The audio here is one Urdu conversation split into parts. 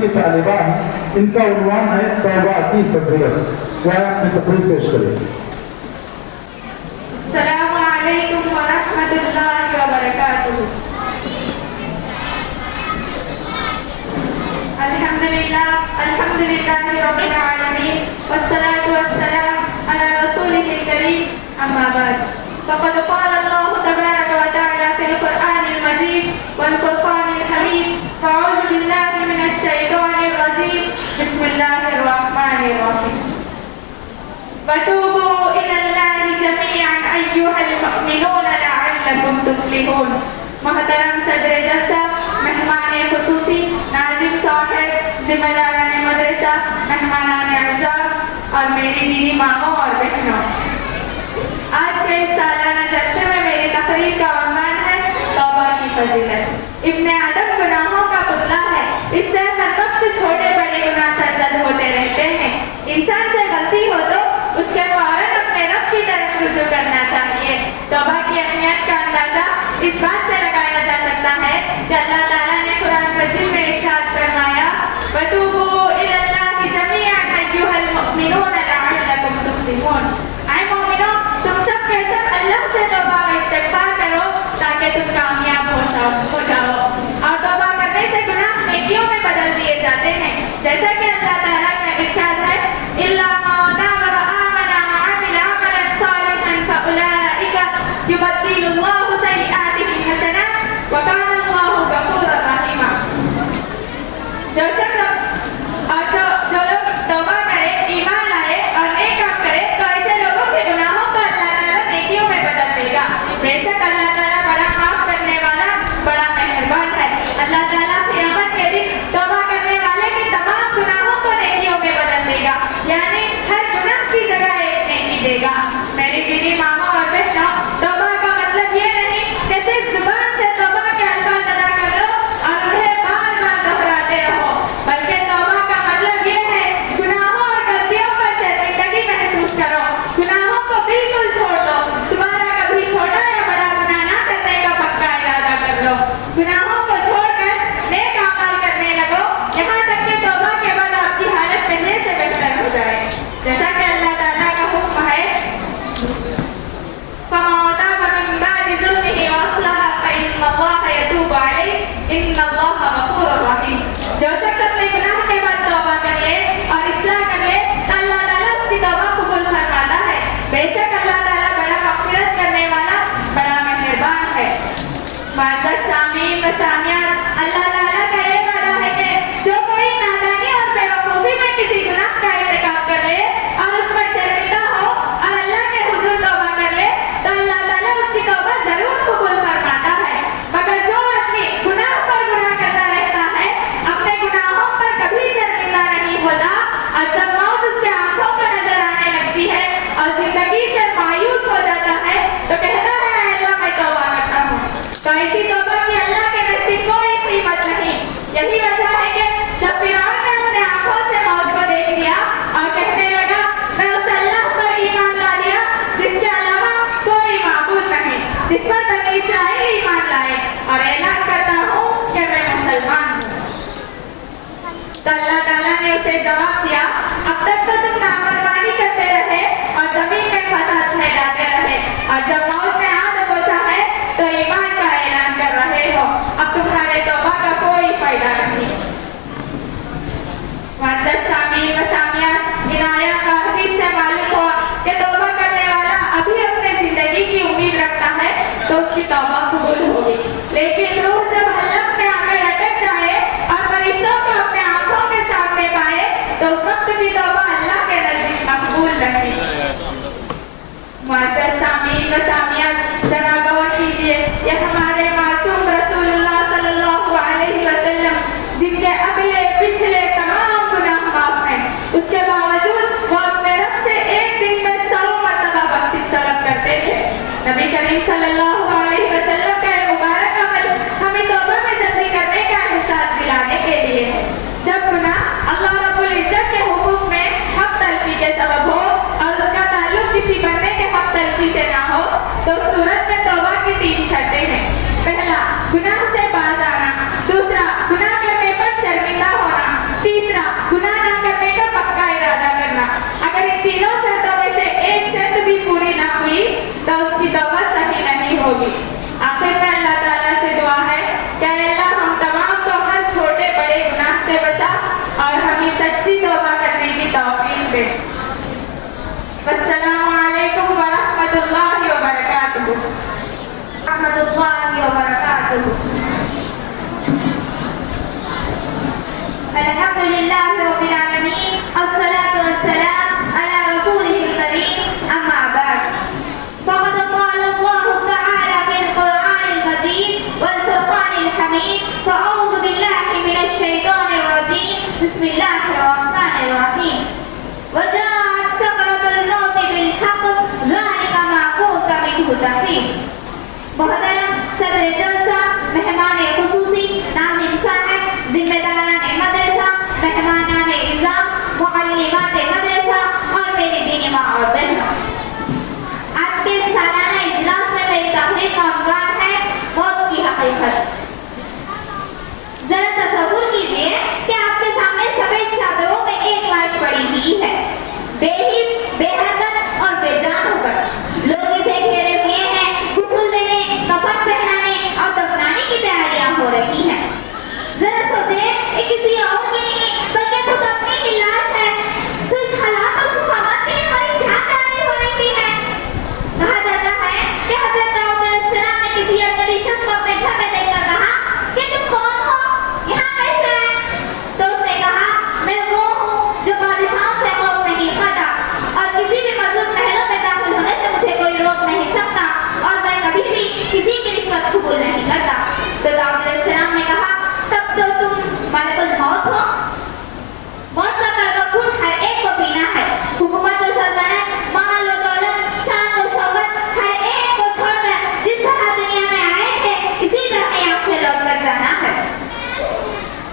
کی طالبان ان کا عنوان ہے توبہ کی فضیلت. وہ اپنی تقریر پیش کریں. السلام علیکم ورحمۃ اللہ وبرکاتہ. الحمدللہ رب العالمین والصلاة والسلام علی رسولہ الکریم. اما بعد فقد قال اللہ تبارک وتعالی فی القرآن المجید والفرقان الحمید اعوذ باللہ من الشیطان الرجیم بسم اللہ الرحمن الرحیم. وتوبوا إلى الله جميعا أيها المؤمنون لعلكم تفلحون. محترم صدر جلسہ، مہمان خصوصی، ناظم صاحب، ذمہ داران مدرسہ، مہمانان اعزاز اور میری دینی ماؤں اور بہنوں، آج کے اس سالانہ جلسے میں میری تقریر کا عنوان ہے توبہ کی فضیلت. ابن آدم گناہوں کا پتلا ہے، اس سے ہر وقت چھوٹے بڑے گناہ سرزد ہوتے رہتے ہیں. انسان سے غلطی ہو تو اس کے فوراً اپنے رب کی طرف رجوع کرنا چاہیے. توبہ کی اہمیت کا اندازہ اس بات سے لگایا جا سکتا ہے کہ اللہ تعالیٰ نے قرآن مجید میں ارشاد فرمایا وَتُوبُوا إِلَى اللَّهِ جَمِيعًا أَيُّهَا الْمُؤْمِنُونَ لَعَلَّكُمْ تُفْلِحُونَ. اے مومنوں، تم سب کے سب اللہ سے توبہ و استغفار کرو تاکہ تم کامیاب ہو جاؤ. اور توبہ کرنے سے گناہ نیکیوں میں بدل دیے جاتے ہیں، جیسا کہ اللہ تعالیٰ کا ارشاد ہے إِلَّا مَن تَابَ وَآمَنَ وَعَمِلَ عَمَلًا صَالِحًا فَأُولَٰئِكَ يُبَدِّلُ اللَّهُ سَيِّئَاتِهِمْ حَسَنَاتٍ وَكَانَ اللَّهُ غَفُورًا رَحِيمًا. جو لوگ توبہ کرے، ایمان لائے اور نیک کام کرے تو ایسے لوگوں کے گناہوں کو اللہ تعالیٰ نیکیوں میں بدل دے گا. بے شک اللہ تعالیٰ بڑا معاف کرنے والا، بڑا مہربان ہے. اللہ تعالیٰ قیامت کے دن توبہ کرنے والے کے تمام گناہوں کو نیکیوں میں بدل دے گا، یعنی ہر گناہ کی جگہ ایک نیکی دے گا. میری دینی ماما اور بہنوں، توبہ کا مطلب یہ نہیں کہ صرف زبان سے توبہ کے الفاظ ادا کر لو اور انہیں بار بار دہراتے رہو، بلکہ توبہ کا مطلب یہ ہے گناہوں اور غلطیوں پر شرمندگی محسوس کرو، گناہوں کو بالکل چھوڑ دو، دوبارہ کبھی چھوٹا یا بڑا گناہ نہ کرنے کا پکا ارادہ کر لو، گناہوں کو چھوڑ کر نیک اعمال کرنے لگو، یہاں تک کہ توبہ کے بعد آپ کی حالت پہلے سے بہتر ہو جائے. جیسا کہ اللہ تعالیٰ کا حکم ہے فَمَن تَابَ مِن بَعْدِ ظُلْمِهِ وَأَصْلَحَ فَإِنَّ اللَّهَ يَتُوبُ عَلَيْهِ إِنَّ اللَّهَ غَفُورٌ رَحِيمٌ. جو شخص اپنے گناہ کے بعد توبہ کر لے اور اصلاح کر لے تو اللہ تعالیٰ اس کی توبہ قبول فرماتا ہے. بے شک اللہ تعالیٰ بڑا مغفرت کرنے والا، بڑا مہربان ہے. معزز سامعین و سامعات، اللہ تعالیٰ کا یہ وعدہ ہے کہ جو کوئی نادانی اور بے وقوفی میں کسی گناہ کا ارتکاب کر لے اور اس پر شرمندہ ہو اور اللہ کے حضور توبہ کر لے تو اللہ تعالیٰ اس کی توبہ ضرور قبول فرماتا ہے. مگر جو آدمی گناہ پر گناہ کرتا رہتا ہے، اپنے گناہوں پر کبھی شرمندہ نہیں ہوتا اور جب موت اس کے آنکھوں کو نظر آنے لگتی ہے اور زندگی سے مایوس ہو جاتا ہے تو کہتا ہے اے اللہ میں توبہ کرتا ہوں، تو ایسی توبہ کی اللہ کے نزدیک کوئی قیمت نہیں. یہی وجہ ہے کہ جب فرعون نے اپنے آنکھوں سے موت کو دیکھ لیا اور کہنے لگا میں اس اللہ پر ایمان لا لیا جس کے علاوہ کوئی معبود نہیں، جس پر بنی اسرائیل ایمان لائے، اور اعلان کرتا ہوں کہ میں مسلمان ہوں. تو اللہ تعالیٰ نے اسے جواب دیا اب تک تو تم نافرمانی کرتے رہے اور زمین میں فساد پھیلاتے رہے، اور جب موت نے ہاتھ پہنچا ہے تو ایمان کا اعلان کر رہے ہو، اب تمہارے توبہ کا کوئی فائدہ نہیں. معزز سامعین و سامعات، ان آیات کا حدیث سے معلوم ہوا کہ توبہ کرنے والا ابھی اپنے زندگی کی امید رکھتا ہے تو اس کی توبہ قبول ہوگی، لیکن روح جب حلق میں آ کر اٹک جائے اور فرشتوں کو اپنے آنکھوں کے سامنے پائے تو اس وقت بھی توبہ اللہ کے نزدیک مقبول نہیں. معزز سامعین و سامعات، ذرا غور کیجیے، یہ ہمارے معصوم رسول اللہ صلی اللہ علیہ وسلم جن کے اگلے پچھلے تمام گناہ معاف ہیں، اس کے باوجود وہ اپنے رب سے ایک دن میں 100 مرتبہ بخشش طلب کرتے تھے. نبی کریم صلی اللہ علیہ وسلم کا یہ مبارک عمل ہمیں توبہ میں جلدی کرنے کا احساس دلانے کے لیے ہے. جب گناہ اللہ رب العزت کے حقوق میں حق تلفی کے سبب ہو اور اس کا تعلق کسی بندے کے حق تلفی سے نہ ہو تو الله الرحمن الرحيم وجاءت سكرة الموت بالحق ذلك ما كنت منه تحيد. محترم صدر جلسہ، مہمان خصوصی، ناظم صاحب، ذمہ داران مدرسہ، مہمانان نظام، معلمات مدرسہ اور میری دینی ماں اور بہنوں، آج کے سالانہ اجلاس میں میری تقریر کا عنوان ہے موت کی حقیقت. ذرا تصور کیجئے کہ آپ کے سامنے سفید چادروں میں ایک لاش پڑی ہوئی ہے، بے حس، بے حرکت اور بے جان ہو کر. لوگ اسے گھیرے ہوئے ہیں، غسل دینے، کفن پہنانے اور دفنانے کی تیاریاں ہو رہی ہیں. ذرا سوچیں یہ کسی اور کی نہیں بلکہ خود اپنی ہی لاش ہے. تو اس حالات اور سخاوت کے لیے ہماری کیا تیاری ہو رہی ہے؟ کہا جاتا ہے کہ حضرت داؤد علیہ السلام نے کسی اجنبی شخص کو اپنے گھر میں دیکھ کر کہا کہ تم کون ہو، یہاں کیسے ہے؟ تو اس نے کہا میں وہ ہوں جو بادشاہوں سے خوف نہیں کھاتا اور کسی بھی مسجد محلوں میں داخل ہونے سے مجھے کوئی روک نہیں سکتا اور میں کبھی بھی کسی کی رشوت قبول نہیں کرتا. تو داؤد علیہ السلام نے کہا تب تو تم ملک الموت ہو. موت کا کڑوا خون ہر ایک کو پینا ہے. حکومت و سلطنت، مال و دولت، شان و شوکت ہر ایک کو چھوڑ کر جس طرح دنیا میں آئے تھے اسی طرح یہاں سے لوٹ کر جانا ہے.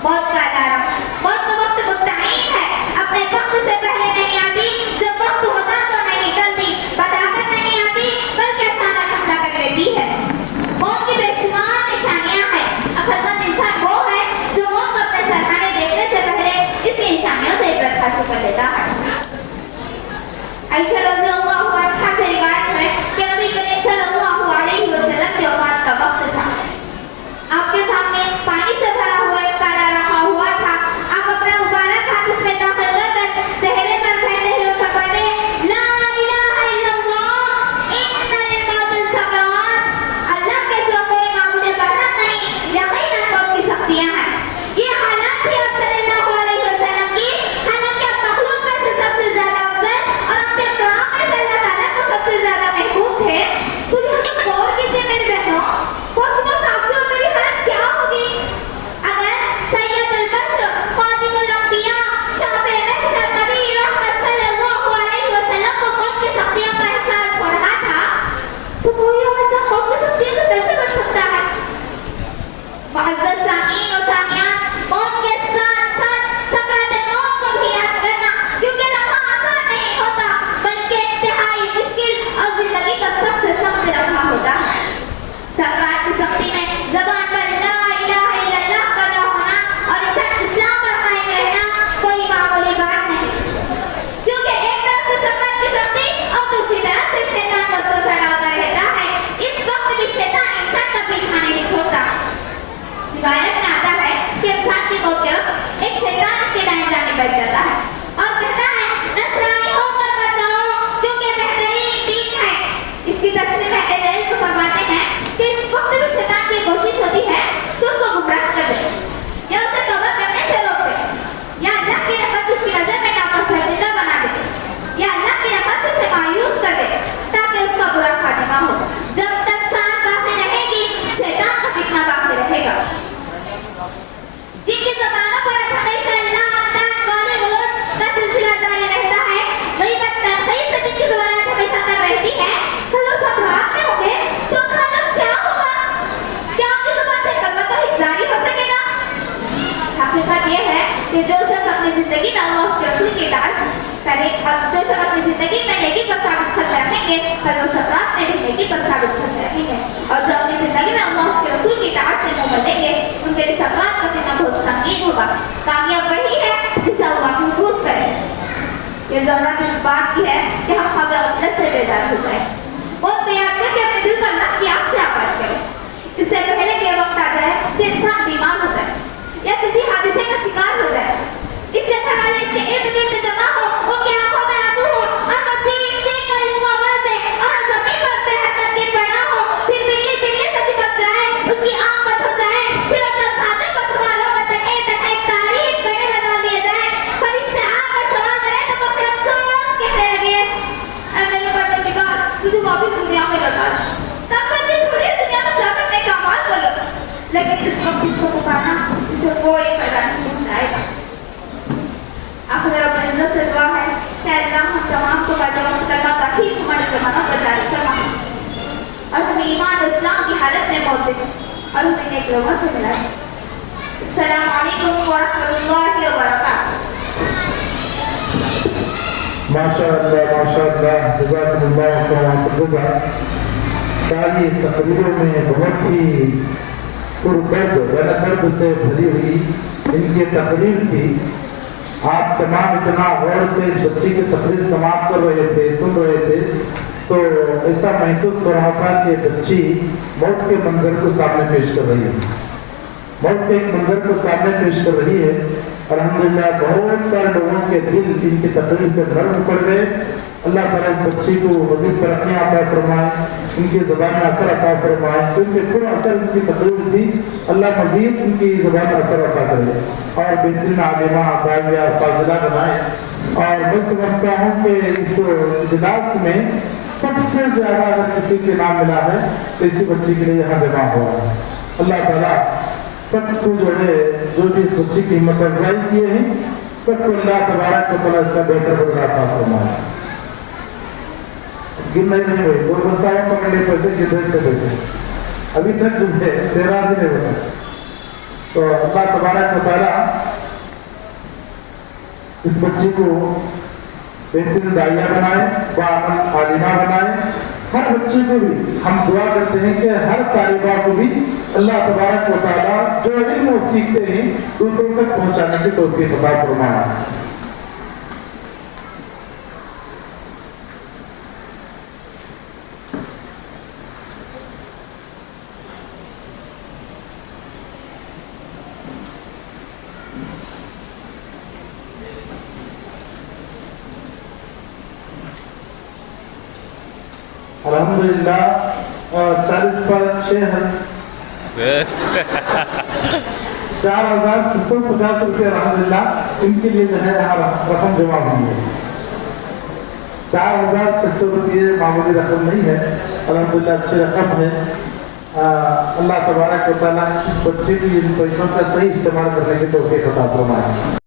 موت کا الارم، موت کا وقت متعین ہے، اپنے وقت سے پہلے نہیں آتی، جب وقت ہوتا تو نہیں ٹلتی، بتا کر نہیں آتی بلکہ اچانک حملہ کر لیتی ہے. موت کی بے شمار نشانیاں ہیں. عقلمند انسان وہ ہے جو موت کو اپنے سرحانے دیکھنے سے پہلے اس کی نشانیوں سے عبرت حاصل کر لیتا ہے. عائشہ رضی اللہ عنہا سے روایت ہے کہ نبی کریم صلی اللہ علیہ وسلم کی وفات کا وقت تھا. آپ کے سامنے پانی سے بھرا ہوا ایک پیالہ رکھا ہوا تھا. آپ اپنا مبارک ہاتھ اس میں داخل کر کر چہرے پر پہنے ہوئے فرماتے لا الہ الا اللہ ان للموت سکرات، اللہ کے سوا کوئی معبود برحق نہیں، یقیناً موت کی سختیاں ہیں. یہ حالات تھی آپ صلی اللہ علیہ وسلم کی، حالانکہ آپ مخلوق میں سے سب سے زیادہ افضل اور انبیاء کرام میں سے اللہ تعالیٰ کو سب سے زیادہ محبوب تھے. تو لہٰذا غور کیجیے میری بہنوں، وقت وقت آپ کی اور میری حالت کیا ہوگی اگر سید البشر، خاتم الانبیاء، شافع محشر، نبی رحمت صلی اللہ علیہ وسلم کو موت کی سختیوں کا احساس ہو رہا تھا تو کوئی اور ایسا موت کی سختیوں سے کیسے بچ سکتا ہے؟ معزز سامعین و سامعات، موت کے ساتھ ساتھ سکرات موت کو بھی یاد کرنا، کیونکہ لمحہ آسان نہیں ہوتا بلکہ انتہائی مشکل اور زندگی کا سب سے سخت لمحہ ہوتا ہے. سکرات کی سختی میں زبان پر لا الہ الا اللہ کا ادا ہونا اور اسلام پر قائم رہنا کوئی معمولی بات نہیں، کیونکہ ایک طرف سے سکرات کی سختی اور دوسری طرف سے شیطان وسوسہ ڈالتا رہتا ہے. اس وقت بھی شیطان انسان کا پیچھا نہیں چھوڑتا. روایت میں آتا ہے کہ انسان کی موت کے وقت ایک شیطان اس کے دائیں جانب بیٹھ جاتا ہے اور کہتا ہے نصرانی ہو کر مر جاؤ کیونکہ بہترین دین ہے. اس کی تشریح میں اہل علم فرماتے ہیں کہ اس وقت بھی شیطان کی کوشش ہوتی ہے کہ اس کو گمراہ کر دے یا اسے توبہ کرنے سے روک دے یا اللہ کی رحمت اس کی نظر میں ناپسندیدہ بنا دے یا اللہ کی رحمت سے اسے مایوس کر دے تاکہ اس کا برا خاتمہ ہو. جب تک سانس باقی رہے گی شیطان کا فتنہ باقی رہے گا. جن کی زبانوں پر ہمیشہ اللہ تعالیٰ گالی گلوچ کا سلسلہ جاری رہتا ہے، غیبت تنقید سے جن کی زبان ہمیشہ تر رہتی ہے، کل وہ سکرات میں ہوں گے تو ان کا حال کیا ہوگا؟ کیا ان کی زبان سے کلمہ توحید جاری ہو سکے گا؟ حقیقت یہ ہے کہ جو شخص اپنی زندگی میں اللہ اس کے رسول کی اطاعت کرے، جو شخص اپنی زندگی میں نیکی پر ثابت قدم رہیں گے کل وہ سکرات میں بھی نیکی پر ثابت قدم رہیں گے، اور جو اپنی زندگی میں اللہ اس کے رسول کی اطاعت سے منہ موڑیں گے ان کے لیے سکرات کا فتنہ بہت سنگین ہوگا. کامیاب وہی ہے جسے اللہ محفوظ کرے. یہ ضرورت اس بات کی ہے کہ ہم خواب غفلت سے بیدار ہو جائیں. موت کو یاد کر کے اپنے دل کو اللہ کی آگ سے آباد کریں. اس سے پہلے کہ وقت آ جائے کہ انسان بیمار ہو جائے یا کسی حادثے کا شکار ہو جائے. اس سے گھر والے اس کے ارد گرد جمع ہو، ان کی آنکھوں میں آنسو ہو اور وہ چیخ چیخ کر اس کو آواز دے اور زمین پر بے حرکت گر پڑا ہو، پھر بجلی سے چپک جائے، اس کی آنکھ بند ہو جائے، پھر وہ جب کھاتے کو سوالوں کا تکے تاریخ کرے بتا دیا جائے، فرشتے آ کر سوال کرے تو وہ پھر افسوس کہنے لگے اے میرے پروردگار تجھے واپس دنیا میں لوٹا تاکہ میں اپنی چھوڑی دنیا میں جا کر نیک اعمال کروں. لیکن اس وقت جس کو پکارنا اسے کوئی فائدہ نہیں پہنچائے گا. امتحانوں کا جاری فرمائے اور ہمیں ایمان و اسلام کی حالت میں موت دے اور ہمیں نیک لوگوں سے ملائے۔ السلام علیکم ورحمۃ اللہ وبرکاتہ۔ ماشاء اللہ جزاکم اللہ خیر۔ ساری تقریروں میں بہت ہی پردرد درد سے بھری ہوئی ان کی تقریر تھی۔ آپ تمام اتنا غور سے اس بچی کی تقریر سماعت کر رہے تھے، سن رہے تھے، تو ایسا محسوس ہو رہا تھا کہ بچی موت کے منظر کو سامنے پیش کر رہی ہے، موت کے ایک منظر کو سامنے پیش کر رہی ہے۔ الحمدللہ بہت سارے لوگوں کے دل ان کی تقریر سے نرم پڑ گئے۔ اللہ تعالیٰ اس بچی کو مزید ترقیاں عطا فرمائے، ان کی زبان میں اثر عطا فرمائے، کیونکہ پر اثر ان کی تقریر تھی، اللہ مزید ان کی زبان میں اثر عطا کرے اور بہترین عالمہ داعیہ فاضلہ بنائے۔ اور میں سمجھتا ہوں کہ اس اجلاس میں سب سے زیادہ اگر کسی کے نام ملا ہے تو اسی بچی کے لیے یہاں جمع ہوا ہے۔ اللہ تعالیٰ سب کو جو ہے جو بھی اس بچی کی ہمت افزائی کیے ہیں سب کو اللہ تبارک و تعالیٰ اس سے بہتر بدلہ عطا فرمائے۔ گن نہیں ہوئی دو برساوں پکڑ لے پیسے کی ڈیٹ کے پیسے ابھی تک جو ہے 13 دن ہے ہوتا۔ تو اللہ تبارک و تعالیٰ اس بچی کو بہترین داعیہ بنائے، باعمل عالمہ بنائے۔ ہر بچے کو بھی ہم دعا کرتے ہیں کہ ہر طالبہ کو بھی اللہ تبارک و تعالیٰ جو علم وہ سیکھتے ہیں دوسروں تک پہنچانے کی توفیق عطا فرمائے۔ الحمدللہ 40 پر 6 ہے 4,650 روپے الحمدللہ ان کے لیے جو ہے رقم جمع ہوئی ہے۔ 4,600 روپے معمولی رقم نہیں ہے، الحمدللہ اچھی رقم ہے۔ اللہ تبارک و تعالیٰ اس بچے کی ان پیسوں کا صحیح استعمال کرنے کی توفیق عطا فرمائے۔